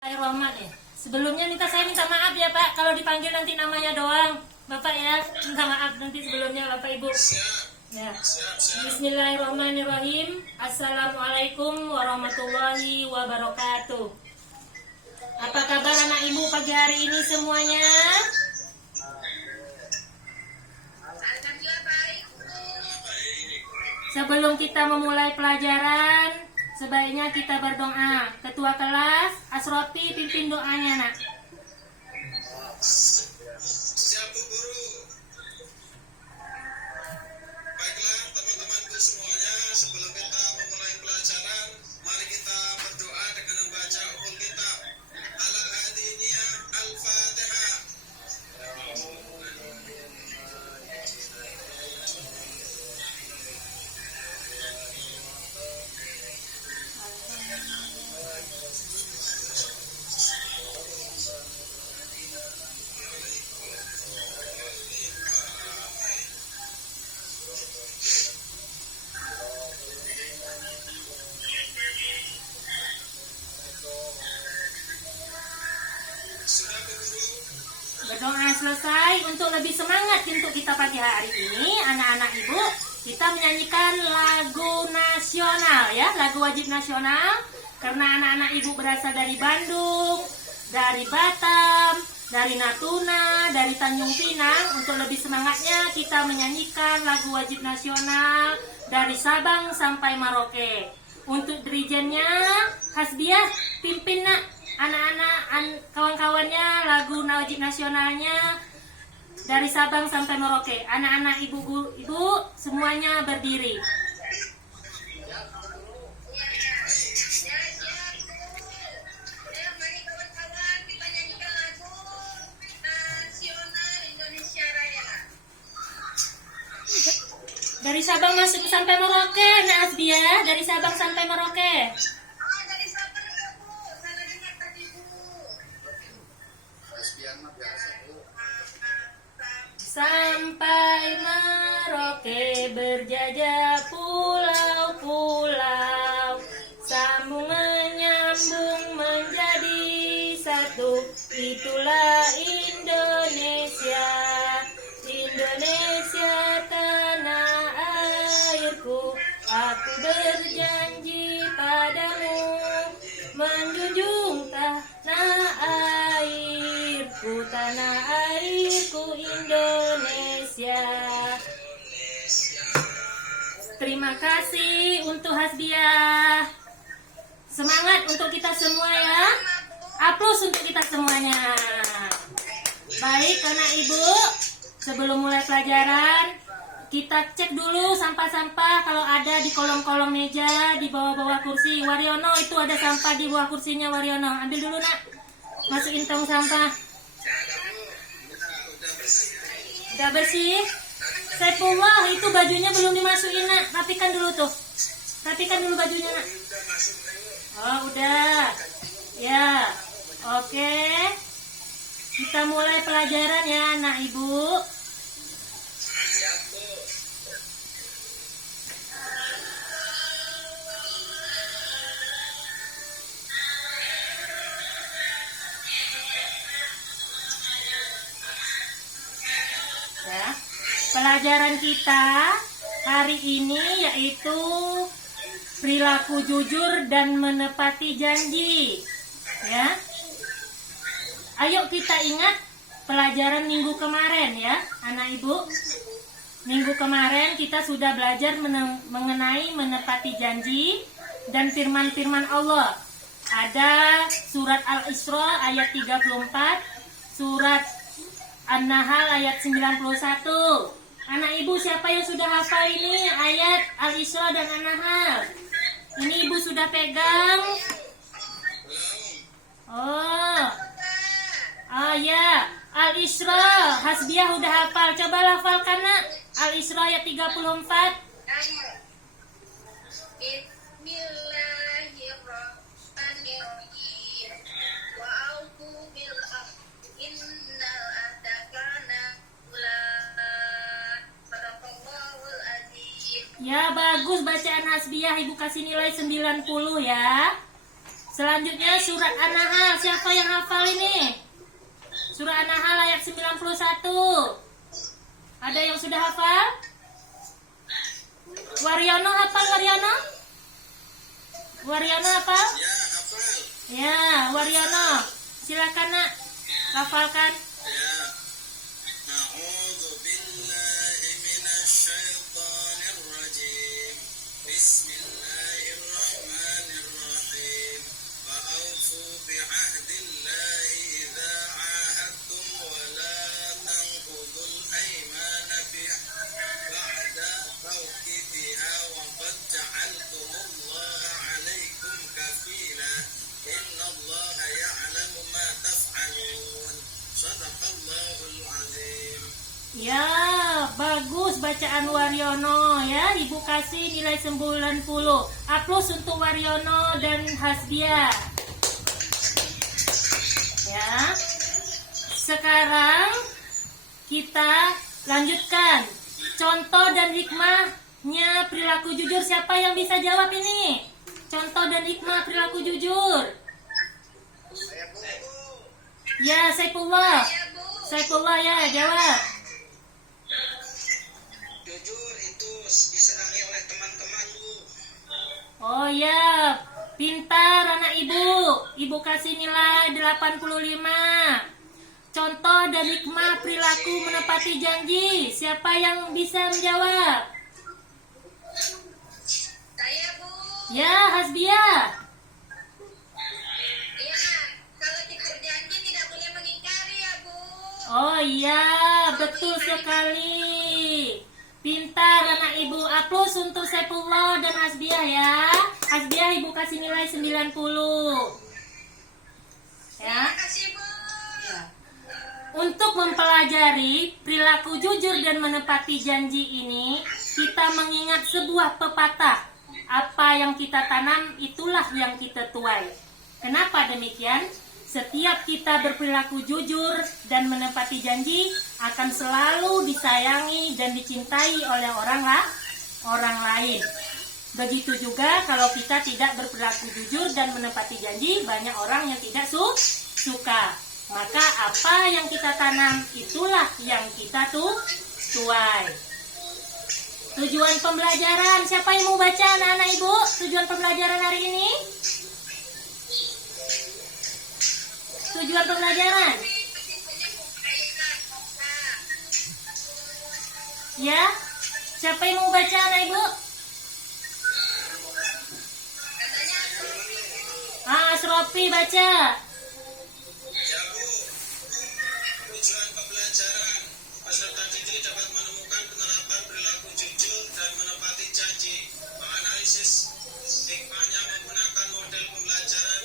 Rahmat ya. Sebelumnya saya minta maaf ya Pak kalau dipanggil nanti namanya doang. Bapak ya, minta maaf nanti sebelumnya Bapak Ibu. Ya. Bismillahirrahmanirrahim. Assalamualaikum warahmatullahi wabarakatuh. Apa kabar anak ibu pagi hari ini semuanya? Sebelum kita memulai pelajaran, sebaiknya kita berdoa. Ketua kelas, Asroti pimpin doanya nak. Siap Bu Guru. Baiklah teman-temanku semuanya, sebelum kita memulai pelajaran, mari kita berdoa dengan membaca Ummul Kitab. Ala hadiniyah Al-Fatihah. Sudah Bu Guru? Berdoa selesai. Untuk lebih semangat untuk kita pagi hari ini, anak-anak ibu, kita menyanyikan lagu nasional ya, lagu wajib nasional. Karena anak-anak ibu berasal dari Bandung, dari Batam, dari Natuna, dari Tanjung Pinang. Untuk lebih semangatnya kita menyanyikan lagu wajib nasional dari Sabang sampai Merauke. Untuk dirijennya, Hasbiah pimpin nak anak-anak kawan-kawannya lagu wajib nasionalnya dari Sabang sampai Merauke. Anak-anak ibu semuanya berdiri. Mari kawan-kawan kita nyanyikan lagu nasional Indonesia Raya. Dari Sabang masuk sampai Merauke, Nak Hasbiah, dari Sabang sampai Merauke. Dari Sabang ya Bu, sana dengar tadi Bu. Sampai Merauke berjajah pulau-pulau, sambung menyambung menjadi satu, itulah Indonesia. Indonesia tanah airku, aku berjanji padamu, menjunjung tanah airku, tanah airku Indonesia. Terima kasih untuk Hasbiah. Semangat untuk kita semua ya. Aplaus untuk kita semuanya. Baik anak ibu, sebelum mulai pelajaran, kita cek dulu sampah-sampah kalau ada di kolong-kolong meja, di bawah-bawah kursi. Waryono, itu ada sampah di bawah kursinya Waryono. Ambil dulu nak. Masukin tong sampah. Udah bersih? Saifullah, itu bajunya belum dimasukin nak. Rapikan dulu tuh. Rapikan dulu bajunya nak. Oh udah. Ya. Oke. Kita mulai pelajaran ya anak ibu. Ya. Pelajaran kita hari ini yaitu perilaku jujur dan menepati janji. Ya. Ayo kita ingat pelajaran minggu kemarin ya, anak ibu. Minggu kemarin kita sudah belajar mengenai menepati janji dan firman-firman Allah. Ada surat Al-Isra ayat 34, surat An-Nahl ayat 91. Anak ibu siapa yang sudah hafal ini ayat Al-Isra dan An-Nahl? Ini ibu sudah pegang? Oh ya, Al-Isra, Hasbiah udah hafal. Coba hafalkan nak, Al-Isra ayat 34. Bismillahirrahmanirrahim. Wa aufu bil ahd, innal ahda kana sadaqallahul azim. Ya bagus bacaan Hasbiah, ibu kasih nilai 90 ya. Selanjutnya surat An-Nahl. Siapa yang hafal ini? Surat An-Nahl ayat 91. Ada yang sudah hafal? Waryono hafal Waryono? Waryono hafal? Ya, hafal. Ya, Waryono. Silakan nak, hafalkan. Ya. A'udzu billahi minasyaitonir rajim. Bismillahirrahmanirrahim. Fa'awfu bi'ahdillahi idza 'ahadtum wa la tanqudul aymana ba'da tawqidiha wa qad ja'altumullaha 'alaikum kafila. Innallaha ya'lamu ma taf'alun. Shadaqallahul 'azim. Ya, bagus bacaan Waryono ya. Ibu kasih nilai 90. Aplaus untuk Waryono dan Hasbia. Ya. Sekarang kita lanjutkan contoh dan hikmahnya perilaku jujur. Siapa yang bisa jawab ini? Contoh dan hikmah perilaku jujur. Ya, Saifullah. Ya, Bu. Saifullah ya, jawab. Jujur itu disenangi oleh teman-teman, Bu. Oh ya, pintar anak ibu. Ibu kasih nilai 85. Contoh dan hikmah perilaku menepati janji. Siapa yang bisa menjawab? Saya, Bu. Ya, Hasbia. Iya, kalau kita berjanji tidak boleh mengingkari ya, Bu. Oh iya, betul sekali. Pintar anak ibu. Aplaus untuk Saifullah dan Hasbia ya. Hasbia ibu kasih nilai 90. Ya. Terima kasih, Bu. Untuk mempelajari perilaku jujur dan menepati janji ini, kita mengingat sebuah pepatah. Apa yang kita tanam, itulah yang kita tuai. Kenapa demikian? Setiap kita berperilaku jujur dan menepati janji, akan selalu disayangi dan dicintai oleh orang lain. Begitu juga kalau kita tidak berperilaku jujur dan menepati janji, banyak orang yang tidak suka. Maka apa yang kita tanam, itulah yang kita tuai. Tujuan pembelajaran, siapa yang mau baca anak-anak ibu? Tujuan pembelajaran hari ini? Tujuan pembelajaran? Ya? Siapa yang mau baca anak ibu? Asrofi baca. Ya, Bu. Tujuan pembelajaran. Peserta didik dapat menemukan penerapan perilaku jujur dan menepati janji. Menganalisis hikmahnya menggunakan model pembelajaran.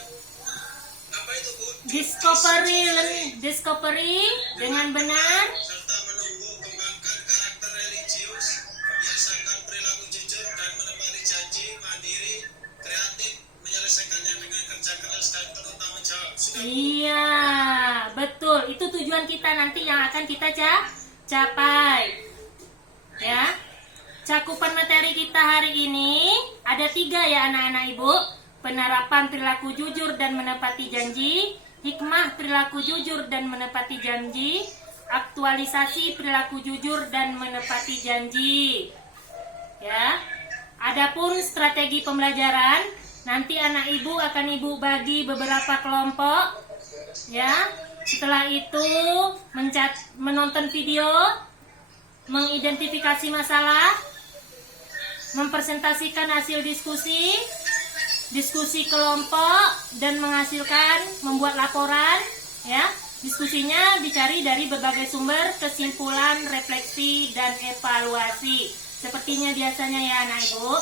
Apa itu, Bu? Discovery dengan benar. Serta menumbuh kembangkan karakter religius, membiasakan perilaku jujur dan menepati janji, mandiri, kreatif, menyelesaikannya dengan kerja keras dan penuh tanggung jawab. Sudah, Bu? Iya, betul. Itu tujuan kita nanti yang akan kita capai. Ya. Cakupan materi kita hari ini ada 3 ya anak-anak ibu. Penerapan perilaku jujur dan menepati janji, hikmah perilaku jujur dan menepati janji, aktualisasi perilaku jujur dan menepati janji. Ya. Adapun strategi pembelajaran, nanti anak ibu akan ibu bagi beberapa kelompok. Ya. Setelah itu menonton video, mengidentifikasi masalah, mempresentasikan hasil diskusi kelompok, dan membuat laporan. Ya. Diskusinya dicari dari berbagai sumber, kesimpulan, refleksi, dan evaluasi. Sepertinya biasanya ya anak ibu.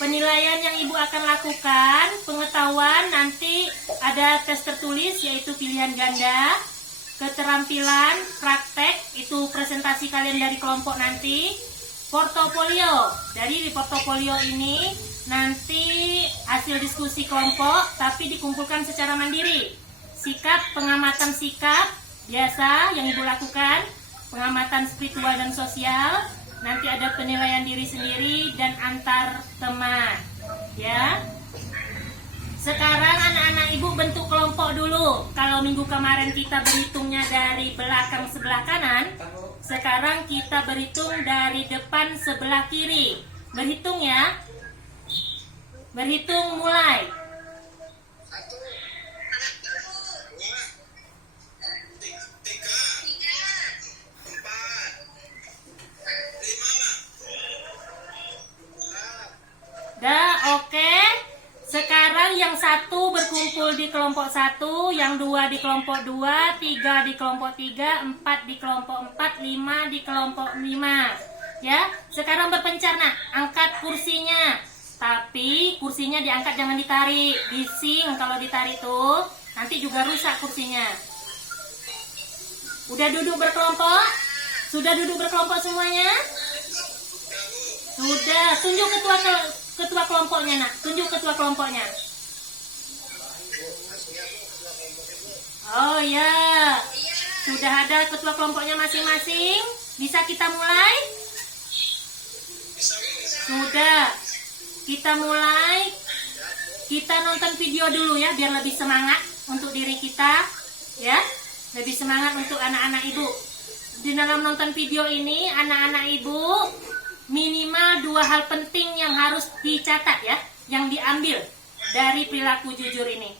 Penilaian yang ibu akan lakukan, pengetahuan nanti ada tes tertulis yaitu pilihan ganda, keterampilan, praktek, itu presentasi kalian dari kelompok nanti, portofolio, dari portofolio ini nanti hasil diskusi kelompok tapi dikumpulkan secara mandiri. Sikap, pengamatan sikap, biasa yang ibu lakukan, pengamatan spiritual dan sosial, nanti ada penilaian diri sendiri dan antar teman. Ya. Sekarang anak-anak ibu bentuk kelompok dulu. Kalau minggu kemarin kita berhitungnya dari belakang sebelah kanan, sekarang kita berhitung dari depan sebelah kiri. Berhitung ya. Berhitung mulai. 2, 3, 4, 5, 6, Dah, oke. Sekarang yang satu berkumpul di kelompok 1, yang 2 di kelompok 2, 3 di kelompok 3, 4 di kelompok 4, 5 di kelompok 5. Ya, sekarang berpencar nak, angkat kursinya. Tapi kursinya diangkat, jangan ditarik. Bising kalau ditarik tuh, nanti juga rusak kursinya. Udah duduk berkelompok? Sudah duduk berkelompok semuanya? Sudah, tunjuk ketua kelompoknya nak, tunjuk ketua kelompoknya. Oh ya, sudah ada ketua kelompoknya masing-masing. Bisa kita mulai? Sudah, kita mulai. Kita nonton video dulu ya, biar lebih semangat untuk diri kita, ya, lebih semangat untuk anak-anak ibu. Di dalam nonton video ini, anak-anak ibu minimal 2 hal penting yang harus dicatat ya, yang diambil dari perilaku jujur ini.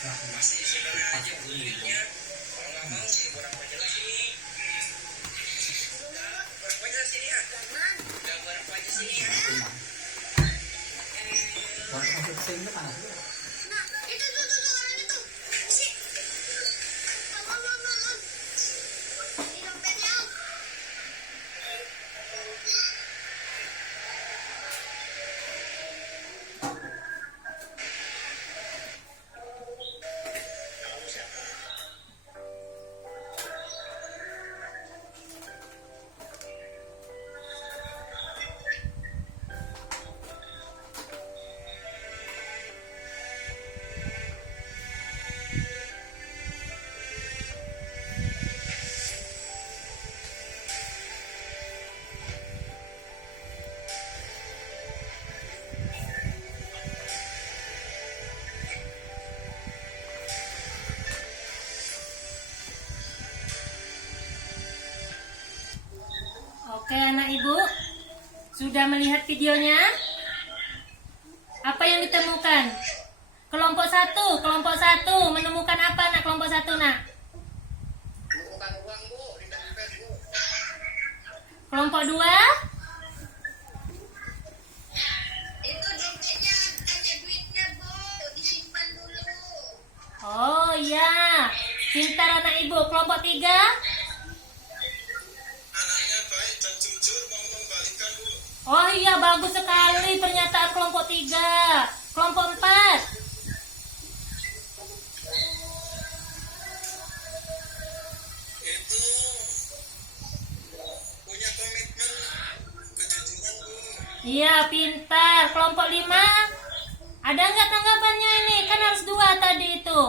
Masih sederhana aja bunyinya. Kalau nggak mau sih kurang jelas sini. Udah kurang jelas sini ya. Udah kurang jelas sini ya. Nah, itu tuh orang itu. Sih. Mam. Ini dompetnya. Oke anak ibu, sudah melihat videonya? Apa yang ditemukan? Kelompok satu menemukan apa nak kelompok satu nak? Bukan uang Bu, di dompet Bu. Kelompok dua? Itu dompetnya ada duitnya, Bu. Disimpan dulu. Oh iya, pintar anak ibu. Kelompok tiga? Anaknya baik dan jujur mau mengembalikan Bu. Oh iya, bagus sekali pernyataan kelompok tiga. Kelompok empat? Itu punya komitmen kejujuran Bu. Iya, pintar. Kelompok lima? Ada nggak tanggapannya ini? Kan harus dua tadi itu.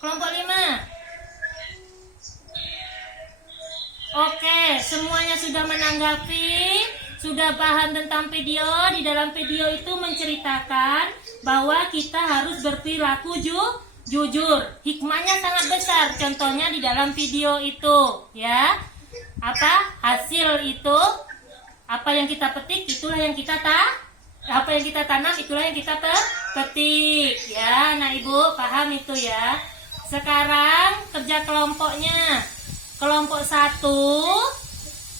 Kelompok lima? Oke, semuanya sudah menanggapi, sudah paham tentang video. Di dalam video itu menceritakan bahwa kita harus berperilaku jujur. Hikmahnya sangat besar. Contohnya di dalam video itu, ya. Apa hasil itu? Apa yang kita petik itulah yang kita apa yang kita tanam itulah yang kita petik. Ya, nah Ibu paham itu ya. Sekarang kerja kelompoknya. Kelompok satu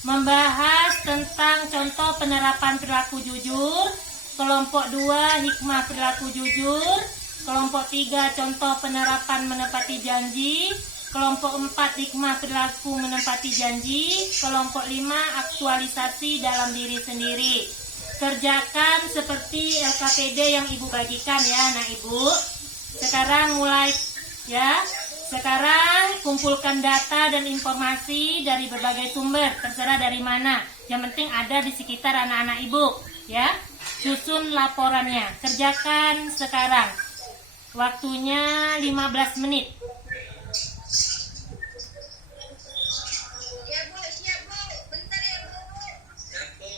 membahas tentang contoh penerapan perilaku jujur. Kelompok 2 hikmah perilaku jujur. Kelompok 3 contoh penerapan menepati janji. Kelompok 4 hikmah perilaku menepati janji. Kelompok 5 aktualisasi dalam diri sendiri. Kerjakan seperti LKPD yang Ibu bagikan ya anak Ibu. Sekarang mulai ya. Sekarang kumpulkan data dan informasi dari berbagai sumber, terserah dari mana. Yang penting ada di sekitar anak-anak Ibu, ya. Susun laporannya. Kerjakan sekarang. Waktunya 15 menit. Ya, Bu. Siap, Bu. Bentar ya, Bu. Siap Bu.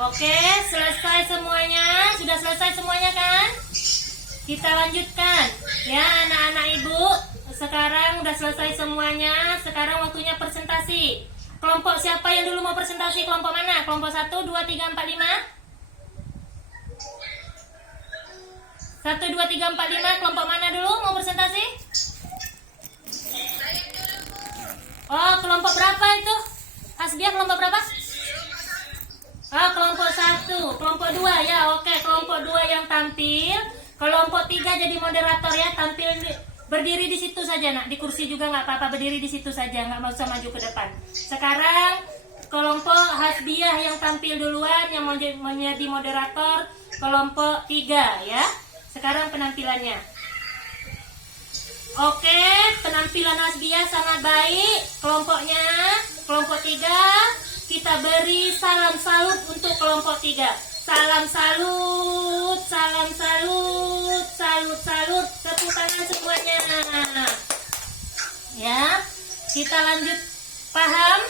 Oke, selesai semuanya. Sudah selesai semuanya kan? Kita lanjutkan. Ya, anak-anak Ibu. Sekarang udah selesai semuanya. Sekarang waktunya presentasi. Kelompok siapa yang dulu mau presentasi? Kelompok mana? Kelompok 1, 2, 3, 4, 5? 1, 2, 3, 4, 5. Kelompok mana dulu mau presentasi? Saya dulu, Bu. Oh, kelompok berapa itu? Hasbiah kelompok berapa? Oh, kelompok 1, kelompok 2 ya. Oke, kelompok 2 yang tampil. Kelompok 3 jadi moderator ya. Tampil berdiri di situ saja nak. Di kursi juga nggak apa-apa. Berdiri di situ saja, nggak usah maju ke depan. Sekarang kelompok Hasbiah yang tampil duluan, yang mau menjadi moderator. Kelompok 3 ya. Sekarang penampilannya. Oke, penampilan Hasbiah sangat baik. Kelompoknya, kelompok 3, kita beri salam salut untuk kelompok 3. Salam salut, salam salut, salut salut. Tepuk tangan semuanya. Ya, kita lanjut. Paham?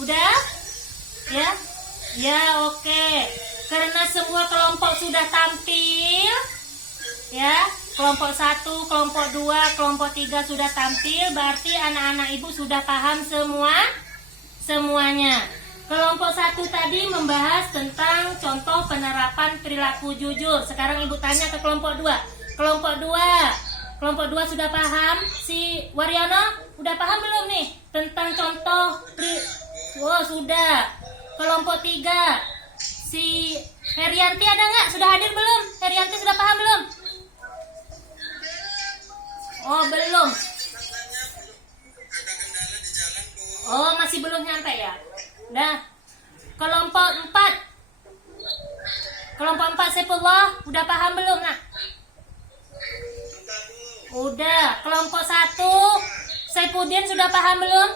Udah? Ya? Ya, oke. Karena semua kelompok sudah tampil, ya. Kelompok 1, kelompok 2, kelompok 3 sudah tampil, berarti anak-anak Ibu sudah paham semuanya. Kelompok 1 tadi membahas tentang contoh penerapan perilaku jujur. Sekarang Ibu tanya ke kelompok 2. Kelompok 2 sudah paham? Si Waryono udah paham belum nih tentang contoh sudah. Kelompok 3 si Herianti ada nggak? Sudah hadir belum? Herianti sudah paham belum? Oh belum. Ada kendala di jalan Bu. Oh masih belum nyampe ya. Nah, kelompok 4 Saifullah udah paham belum nak? Sudah Bu. Udah. Kelompok 1 Saifuddin sudah paham belum?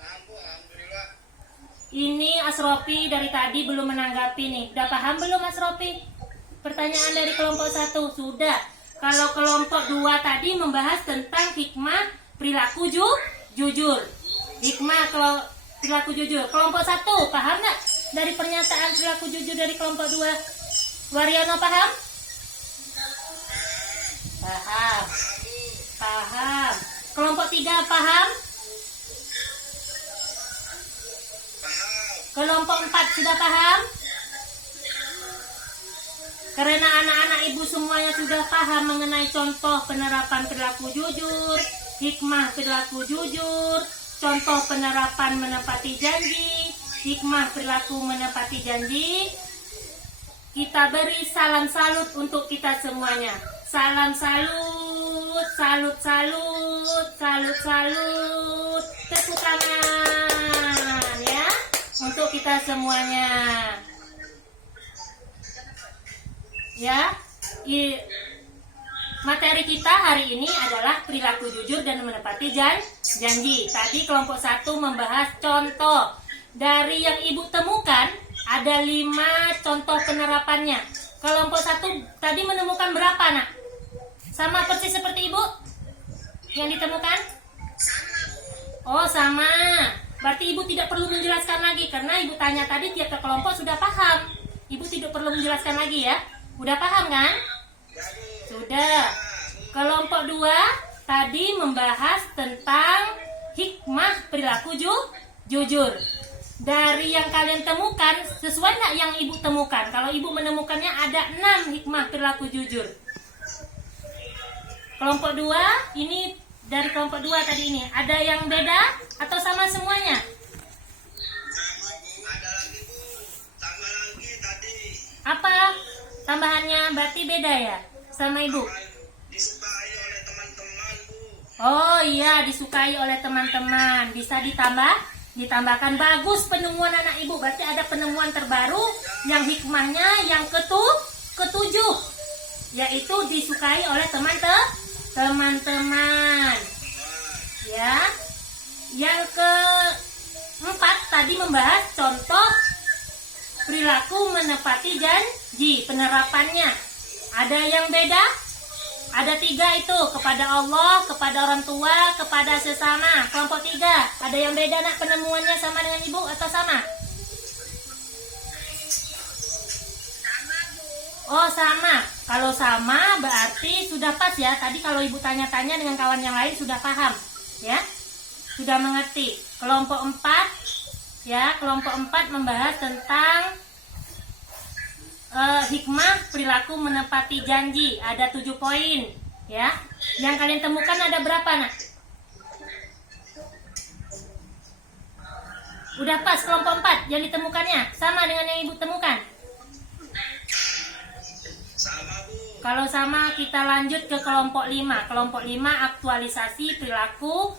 Paham Bu, alhamdulillah. Ini Asrofi dari tadi belum menanggapi nih. Udah paham belum Asrofi? Pertanyaan dari kelompok 1 sudah. Kalau kelompok 2 tadi membahas tentang hikmah perilaku jujur. Hikmah kalau perilaku jujur. Kelompok 1 paham nggak dari pernyataan perilaku jujur dari kelompok 2? Waryono paham? Paham. Paham, Bu? Paham. Kelompok 3 paham? Paham. Kelompok 4 sudah paham? Karena anak-anak ibu semuanya sudah paham mengenai contoh penerapan perilaku jujur, hikmah perilaku jujur, contoh penerapan menepati janji, hikmah perilaku menepati janji. Kita beri salam salut untuk kita semuanya. Salam salut, salut salut, salut salut. Tepuk tangan ya untuk kita semuanya. Ya, materi kita hari ini adalah perilaku jujur dan menepati janji. Tadi kelompok 1 membahas contoh. Dari yang ibu temukan, ada 5 contoh penerapannya. Kelompok 1 tadi menemukan berapa, nak? Sama persis seperti ibu yang ditemukan? Oh, sama. Berarti ibu tidak perlu menjelaskan lagi, karena ibu tanya tadi tiap kelompok sudah paham. Ibu tidak perlu menjelaskan lagi ya. Udah paham kan? Sudah. Kelompok 2 tadi membahas tentang hikmah perilaku jujur. Dari yang kalian temukan, sesuai nggak yang ibu temukan? Kalau ibu menemukannya ada 6 hikmah perilaku jujur. Kelompok 2, ini dari kelompok 2 tadi ini, ada yang beda atau sama semuanya? Sama, Bu. Ada lagi, Bu. Tambah lagi tadi. Apa tambahannya? Berarti beda ya sama ibu? Disukai oleh teman-teman, Bu. Oh iya, disukai oleh teman-teman. Bisa ditambahkan. Bagus penemuan anak ibu. Berarti ada penemuan terbaru yang hikmahnya yang ketujuh, yaitu disukai oleh teman-teman. Ya. Yang keempat tadi membahas contoh perilaku menepati janji, penerapannya. Ada yang beda? Ada 3 itu, kepada Allah, kepada orang tua, kepada sesama. Kelompok 3, ada yang beda nak penemuannya sama dengan ibu atau sama? Sama, Bu. Oh sama. Kalau sama berarti sudah pas ya. Tadi kalau ibu tanya-tanya dengan kawan yang lain sudah paham ya, sudah mengerti. Kelompok 4 ya, kelompok 4 membahas tentang hikmah perilaku menepati janji. Ada 7 poin ya. Yang kalian temukan ada berapa nak? Udah pas kelompok 4 yang ditemukannya sama dengan yang ibu temukan? Sama, Bu. Kalau sama kita lanjut ke kelompok 5. Kelompok 5 aktualisasi perilaku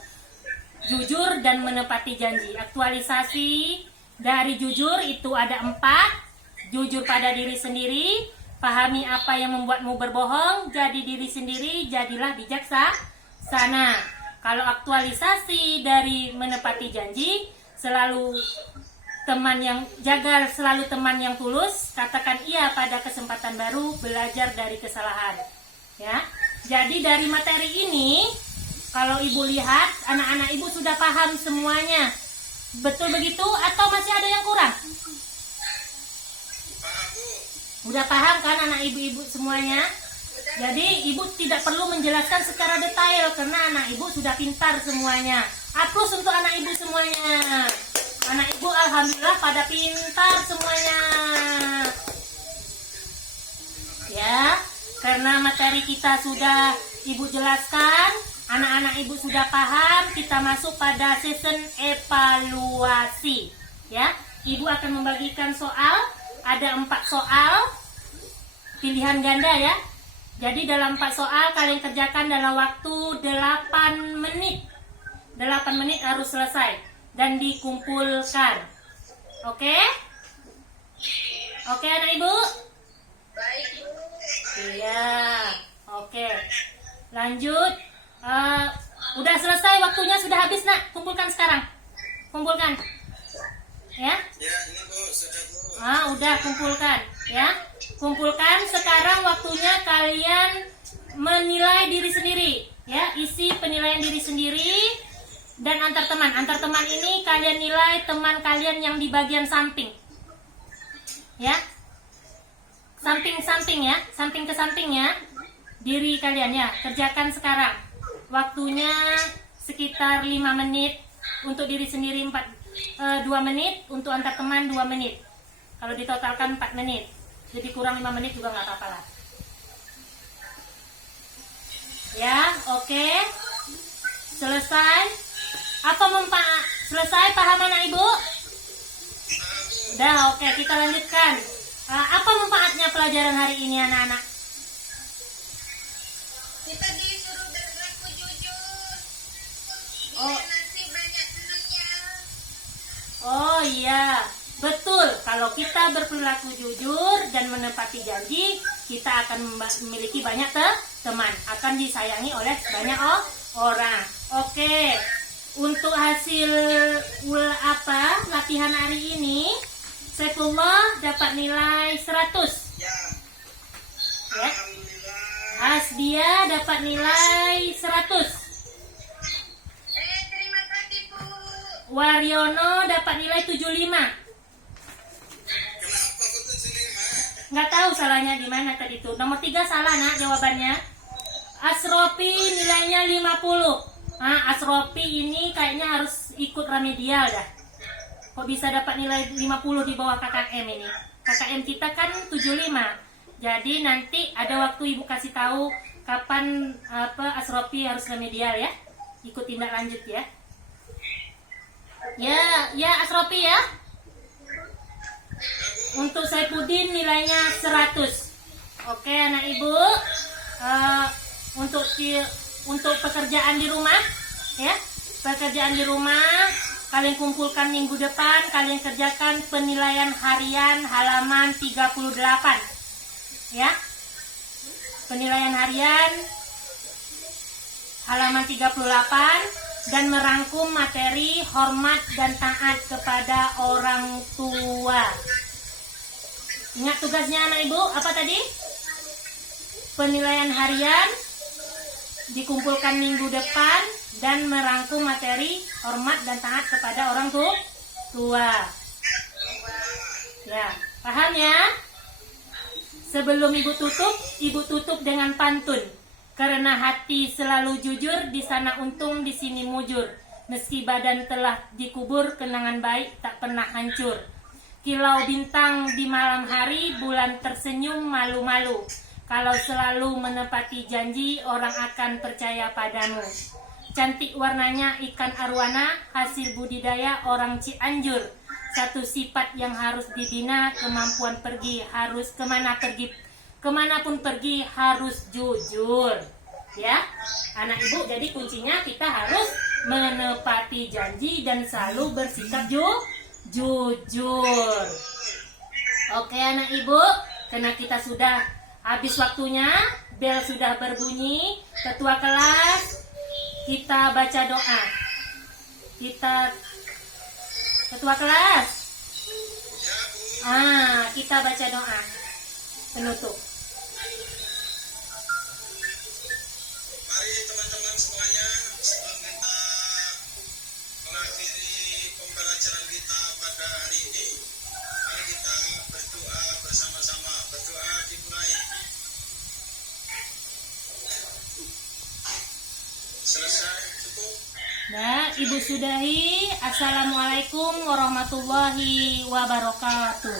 jujur dan menepati janji. Aktualisasi dari jujur itu ada 4. Jujur pada diri sendiri, pahami apa yang membuatmu berbohong, jadi diri sendiri, jadilah bijaksana. Kalau aktualisasi dari menepati janji, selalu teman yang jaga, selalu teman yang tulus, katakan iya pada kesempatan baru, belajar dari kesalahan. Ya. Jadi dari materi ini, kalau ibu lihat, anak-anak ibu sudah paham semuanya. Betul begitu atau masih ada yang kurang? Paham, Bu. Udah paham kan anak ibu-ibu semuanya? Jadi ibu tidak perlu menjelaskan secara detail karena anak ibu sudah pintar semuanya. Aplaus untuk anak ibu semuanya. Anak ibu alhamdulillah pada pintar semuanya. Ya, karena materi kita sudah ibu jelaskan, anak-anak ibu sudah paham, kita masuk pada season evaluasi. Ya, ibu akan membagikan soal. Ada 4 soal pilihan ganda ya. Jadi dalam 4 soal kalian kerjakan dalam waktu 8 menit. 8 menit harus selesai dan dikumpulkan. Oke? Oke anak ibu? Baik, Bu. Iya. Oke. Lanjut. Udah selesai waktunya, sudah habis nak. Kumpulkan sekarang. Kumpulkan. Ya? Ya, ini, Bu. Sudah, Bu. Udah kumpulkan ya. Kumpulkan, sekarang waktunya kalian menilai diri sendiri ya, isi penilaian diri sendiri dan antar teman. Antar teman ini kalian nilai teman kalian yang di bagian samping. Ya. Samping-samping ya, samping ke samping ya. diri kalian ya. Kerjakan sekarang. Waktunya sekitar 5 menit. Untuk diri sendiri 2 menit. Untuk antar teman 2 menit. Kalau ditotalkan 4 menit. Jadi kurang 5 menit juga nggak apa-apa lah. Ya, oke. Selesai. Apa selesai paham anak ibu? Udah, oke, kita lanjutkan. Apa manfaatnya pelajaran hari ini anak-anak? Kita disuruh berlaku jujur. Oh. Biar nanti banyak temannya. Oh iya, betul. Kalau kita berperilaku jujur dan menepati janji, kita akan memiliki banyak teman, akan disayangi oleh banyak orang. Oke, untuk hasil latihan hari ini, Saifullah dapat nilai 100. Ya. Ya. Alhamdulillah. Hasdia dapat nilai 100. Terima kasih Bu. Waryono dapat nilai 75. Kenapa aku tuh lima? Nggak tahu salahnya di mana tadi itu. Nomor 3 salah nak jawabannya. Asropi nilainya 50. Asropi ini kayaknya harus ikut remedial dah. Kok bisa dapat nilai 50 di bawah KKM ini? KKM kita kan 75. Jadi nanti ada waktu ibu kasih tahu kapan Asropi harus remedial ya. Ikut tindak lanjut ya. Ya Asropi ya. Untuk Saipudin nilainya 100. Oke anak ibu. Untuk pekerjaan di rumah ya. Pekerjaan di rumah kalian kumpulkan minggu depan, kalian kerjakan penilaian harian halaman 38. Ya. Penilaian harian halaman 38 dan merangkum materi hormat dan taat kepada orang tua. Ingat tugasnya anak ibu, apa tadi? Penilaian harian dikumpulkan minggu depan dan merangkum materi hormat dan taat kepada orang tua. Ya, paham ya? Sebelum ibu tutup dengan pantun. Karena hati selalu jujur, di sana untung, di sini mujur. Meski badan telah dikubur, kenangan baik tak pernah hancur. Kilau bintang di malam hari, bulan tersenyum malu-malu. Kalau selalu menepati janji, orang akan percaya padamu. Cantik warnanya ikan arwana, hasil budidaya orang Cianjur. Satu sifat yang harus dibina, kemampuan pergi harus kemanapun pergi harus jujur. Ya, anak ibu, jadi kuncinya kita harus menepati janji dan selalu bersikap jujur. Oke anak ibu, karena kita sudah habis waktunya, bel sudah berbunyi. Ketua kelas, kita baca doa. Ketua kelas, kita baca doa penutup. Mari teman-teman semuanya, sebelum kita mengakhiri pembelajaran kita pada hari ini, mari kita berdoa bersama-sama. Berdoa dimulai. Selesai, cukup. Nah, ibu sudahi. Assalamualaikum warahmatullahi wabarakatuh.